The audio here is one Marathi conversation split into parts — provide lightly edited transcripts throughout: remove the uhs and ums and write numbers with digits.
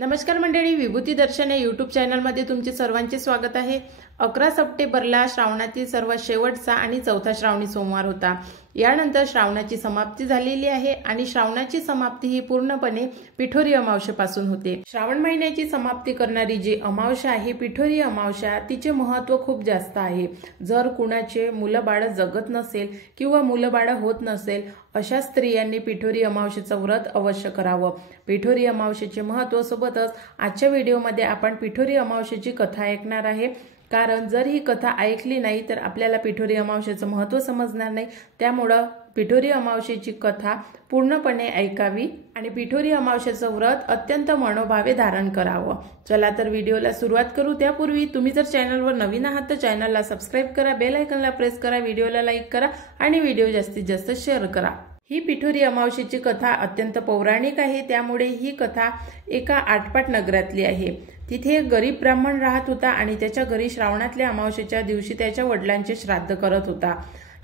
नमस्कार मंडळी, विभूती दर्शन या यूट्यूब चॅनलमध्ये तुमचे सर्वांचे स्वागत आहे। 11 सप्टेंबरला श्रावणातील सर्वात शेवटचा आणि चौथा श्रावणी सोमवार होता। यानंतर श्रावणाची समाप्ती झालेली आहे आणि श्रावणाची समाप्ती ही पूर्णपणे पिठोरी अमावस्येपासून होते। श्रावण महिन्याची समाप्ती करणारी जी अमावस्या आहे पिठोरी अमावस्या, तिचे महत्त्व खूप जास्त आहे। जर कुणाचे मुलबाळ जगत नसेल किंवा मुलबाळ होत नसेल अशा स्त्रियांनी पिठोरी अमावस्येचं व्रत अवश्य करावं। पिठोरी अमावस्येचे महत्त्व सोबतच आजच्या व्हिडिओमध्ये आपण पिठोरी अमावस्येची कथा ऐकणार आहे। कारण जर ही कथा ऐकली नाही तर आपल्याला पिठोरी अमावस्येचं महत्त्व समजणार नाही। त्यामुळे पिठोरी अमावस्येची कथा पूर्णपणे ऐकावी आणि पिठोरी अमावस्येचं व्रत अत्यंत मनोभावे धारण करावं। चला तर व्हिडिओला सुरुवात करू। त्यापूर्वी तुम्ही जर चॅनलवर नवीन आहात तर चॅनलला सबस्क्राइब करा, बेल आयकॉनला प्रेस करा, व्हिडिओला लाईक करा आणि व्हिडिओ जास्तीत जास्त शेअर करा। ही पिठोरी अमावस्येची कथा अत्यंत पौराणिक आहे। त्यामुळे ही कथा एका आटपाट नगरातली आहे। तिथे एक गरीब ब्राह्मण राहत होता आणि त्याच्या घरी श्रावणातल्या अमावस्येच्या दिवशी त्याच्या वडिलांचे श्राद्ध करत होता।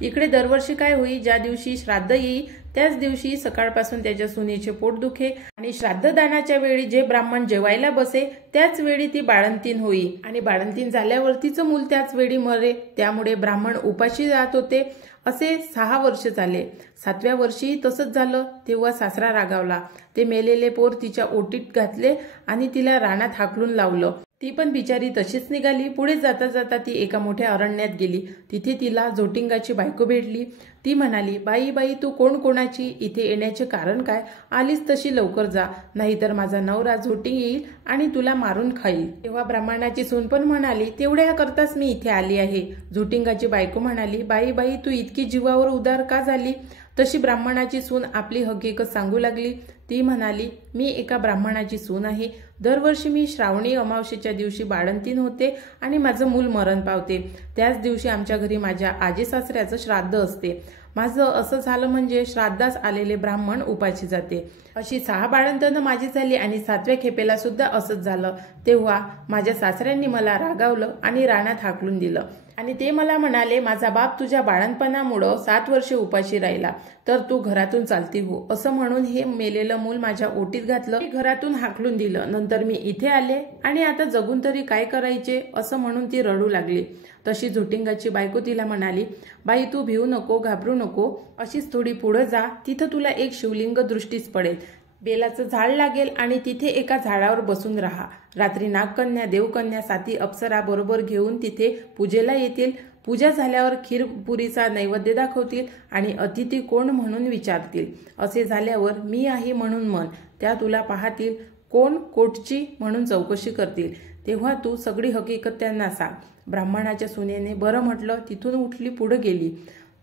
इकडे दरवर्षी काय होई, ज्या दिवशी श्राद्ध येई त्याच दिवशी सकाळपासून त्याच्या सुनेचे पोट दुखे आणि श्राद्धदानाच्या वेळी जे ब्राह्मण जेवायला बसे त्याच वेळी ती बाळंतीण होई आणि बाळंतीण झाल्यावर तिचं मूल त्याच वेळी मरे। त्यामुळे ब्राह्मण उपाशी जात होते। असे 6 वर्ष झाले। 7व्या वर्षी तसंच झालं। तेव्हा सासरा रागावला। ते मेलेले पोर तिच्या ओटीत घातले आणि तिला रानात हाकलून लावलं। ती पण बिचारी तशीच निघाली। पुढे जाता जाता ती एका मोठ्या अरण्यात गेली। तिथे तिला जोटिंगाची बायको भेटली। ती म्हणाली, बाई बाई तू कोण कोणाची, इथे येण्याचे कारण काय, आलीस तशी लवकर जा, नाहीतर माझा नवरा जोटिंग येईल आणि तुला मारून खाईल। तेव्हा ब्राह्मणाची सून पण म्हणाली, तेवढ्या करताच मी इथे आली आहे। जोटिंगाची बायको म्हणाली, बाई बाई तू इतकी जीवावर उदार का झाली। तशी ब्राह्मणाची सून आपली हकीकत सांगू लागली। ती म्हणाली, मी एका ब्राह्मणाची सून आहे। दरवर्षी मी श्रावणी अमावस्येच्या दिवशी बाळंतीण होते आणि माझं मूल मरण पावते। त्याच दिवशी आमच्या घरी माझ्या आजी सासऱ्याचं श्राद्ध असते। माझं असं झालं म्हणजे श्राद्धास आलेले ब्राह्मण उपाशी जाते। अशी 6 बाळंतनं माझी झाली आणि 7व्या खेपेला सुद्धा असंच झालं। तेव्हा माझ्या सासऱ्यांनी मला रागावलं आणि रानात हाकलून दिलं आणि ते मला म्हणाले, माझा बाप तुझ्या बाळणपणामुळं 7 वर्षे उपाशी राहिला तर तू घरातून चालती हो। असं म्हणून हे मेलेलं मूल माझ्या ओटीत घातलं, घरातून हाकलून दिलं। नंतर मी इथे आले आणि आता जगून तरी काय करायचे असं म्हणून ती रडू लागली। तशी झोटिंगाची बायको तिला म्हणाली, बाई तू भिवू नको, घाबरू नको, अशीच थोडी पुढे जा, तिथं तुला एक शिवलिंग दृष्टीस पडेल। बेलाचं झाड लागेल आणि तिथे एका झाडावर बसून राहा। रात्री नागकन्या, देवकन्या, साथी अप्सरा बरोबर घेऊन तिथे पूजेला येतील। पूजा झाल्यावर खीरपुरीचा नैवेद्य दाखवतील आणि अतिथी कोण म्हणून विचारतील। असे झाल्यावर मी आहे म्हणून म्हण, त्या तुला पाहतील, कोण कोटची म्हणून चौकशी करतील। तेव्हा तू सगळी हकीकत त्यांना सांग। ब्राह्मणाच्या सुनेने बरं म्हटलं, तिथून उठली, पुढे गेली।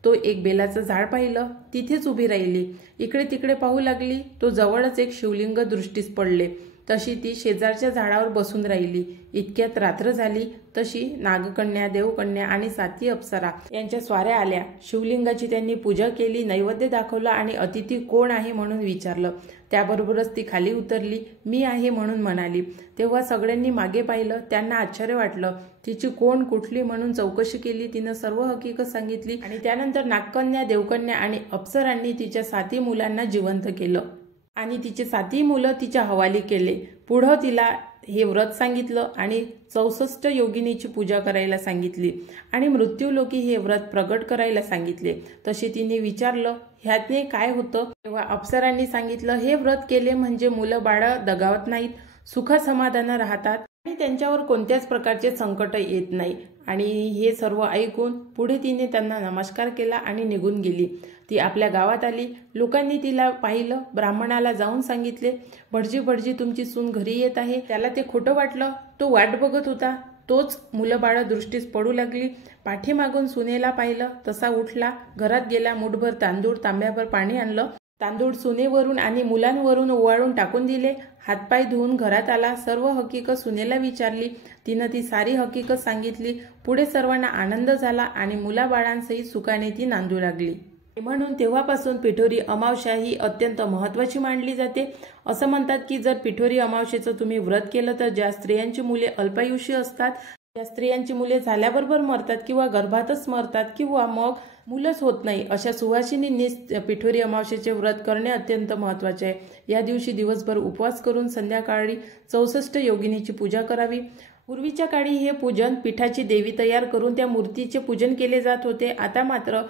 तो एक बेलाचं झाड पाहिलं, तिथेच उभी राहिली। इकडे तिकडे पाहू लागली। तो जवळच एक शिवलिंग दृष्टीस पडले। तशी ती शेजारच्या झाडावर बसून राहिली। इतक्यात रात्र झाली। तशी नागकन्या, देवकन्या आणि साथी अप्सरा यांच्या स्वाऱ्या आल्या। शिवलिंगाची त्यांनी पूजा केली, नैवेद्य दाखवला आणि अतिथी कोण आहे म्हणून विचारलं। त्याबरोबरच ती खाली उतरली, मी आहे म्हणून म्हणाली। तेव्हा सगळ्यांनी मागे पाहिलं। त्यांना आश्चर्य वाटलं। तिची कोण कुठली म्हणून चौकशी केली। तिनं सर्व हकीकत सांगितली आणि त्यानंतर नागकन्या, देवकन्या आणि अप्सरांनी तिच्या 7 मुलांना जिवंत केलं आणि तिचे 7 मुलं तिच्या हवाली केले। पुढं तिला हे व्रत सांगितलं आणि 64 योगिनीची पूजा करायला सांगितली आणि मृत्यूलोकी हे व्रत प्रगट करायला सांगितले। तसे तिने विचारलं, ह्यातने काय होतं। तेव्हा अप्सरांनी सांगितलं, हे व्रत केले म्हणजे मुलं बाळ दगावत नाहीत, सुख समाधान राहतात आणि त्यांच्यावर कोणत्याच प्रकारचे संकट येत नाही। आणि हे सर्व ऐकून पुढे तिने त्यांना नमस्कार केला आणि निघून गेली। ती आपल्या गावात आली। लोकांनी तिला पाहिलं, ब्राह्मणाला जाऊन सांगितले, भटजी भटजी तुमची सून घरी येत आहे। त्याला ते खोटं वाटलं। तो वाट बघत होता। तोच मुलं बाळ दृष्टीस पडू लागली। पाठीमागून सुनेला पाहिलं, तसा उठला, घरात गेला, मुठभर तांदूळ, तांब्याभर पाणी आणलं। तांदूळ सुनेवरून आणि मुलांवरून ओवाळून टाकून दिले। हातपाय धुवून घरात आला। सर्व हकीकत सुनेला विचारली। तिनं ती सारी हकीकत सांगितली। पुढे सर्वांना आनंद झाला आणि मुलाबाळांसहित सुखाने ती नांदू लागली। म्हणून तेव्हापासून पिठोरी अमावस्या ही अत्यंत महत्त्वाची मानली जाते। असं म्हणतात की जर पिठोरी अमावस्येचं तुम्ही व्रत केलं तर ज्या स्त्रियांची मुले अल्पायुषी असतात या स्त्रियांची मुले झाल्याबरोबर मरतात किंवा गर्भातच मरतात किंवा मग मुलंच होत नाही, अशा सुवासिनींनीच पिठोरी अमावस्येचे व्रत करणे अत्यंत महत्त्वाचे आहे। या दिवशी दिवसभर उपवास करून संध्याकाळी 64 योगिनीची पूजा करावी। पूर्वीच्या काळी हे पूजन पिठाची देवी तयार करून त्या मूर्तीचे पूजन केले जात होते। आता मात्र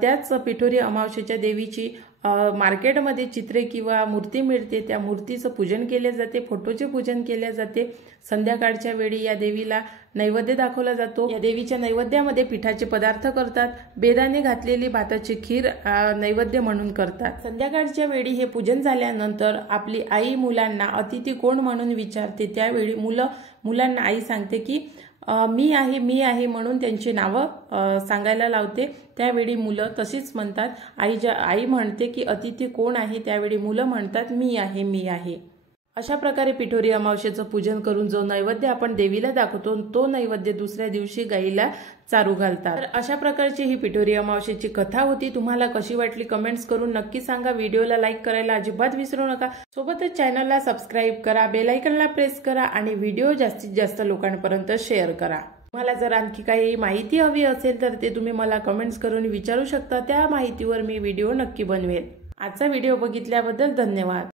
त्याच पिठोरी अमावस्येच्या देवीची मार्केटमध्ये चित्रे किंवा मूर्ती मिळते, त्या मूर्तीचं पूजन केले जाते, फोटोचे पूजन केले जाते। संध्याकाळच्या वेळी या देवीला नैवेद्य दाखवला जातो। या देवीच्या नैवेद्यामध्ये पिठाचे पदार्थ करतात, बेदाणे घातलेली भाताची खीर नैवेद्य म्हणून करतात। संध्याकाळच्या वेळी हे पूजन झाल्यानंतर आपली आई मुलांना अतिथी कोण म्हणून विचारते, त्यावेळी मुलांना आई सांगते की मी आहे म्हणून त्यांची नावं सांगायला लावते। त्यावेळी मुलं तशीच म्हणतात। आई म्हणते की अतिथी कोण आहे, त्यावेळी मुलं म्हणतात मी आहे। अशा प्रकारे पिठोरी अमावस्येचं पूजन करून जो नैवेद्य आपण देवीला दाखवतो, तो नैवेद्य दुसऱ्या दिवशी गाईला चारू घालतात। तर अशा प्रकारची ही पिठोरी अमावस्येची कथा होती। तुम्हाला कशी वाटली कमेंट्स करून नक्की सांगा। व्हिडिओला लाईक करायला अजिबात विसरू नका। सोबतच चॅनलला सबस्क्राईब करा, बेल आयकॉनला प्रेस करा आणि व्हिडिओ जास्तीत जास्त लोकांपर्यंत शेअर करा। तुम्हाला जर आणखी काही माहिती हवी असेल तर ते तुम्ही मला कमेंट्स करून विचारू शकता। त्या माहितीवर मी व्हिडिओ नक्की बनवेल। आजचा व्हिडिओ बघितल्याबद्दल धन्यवाद।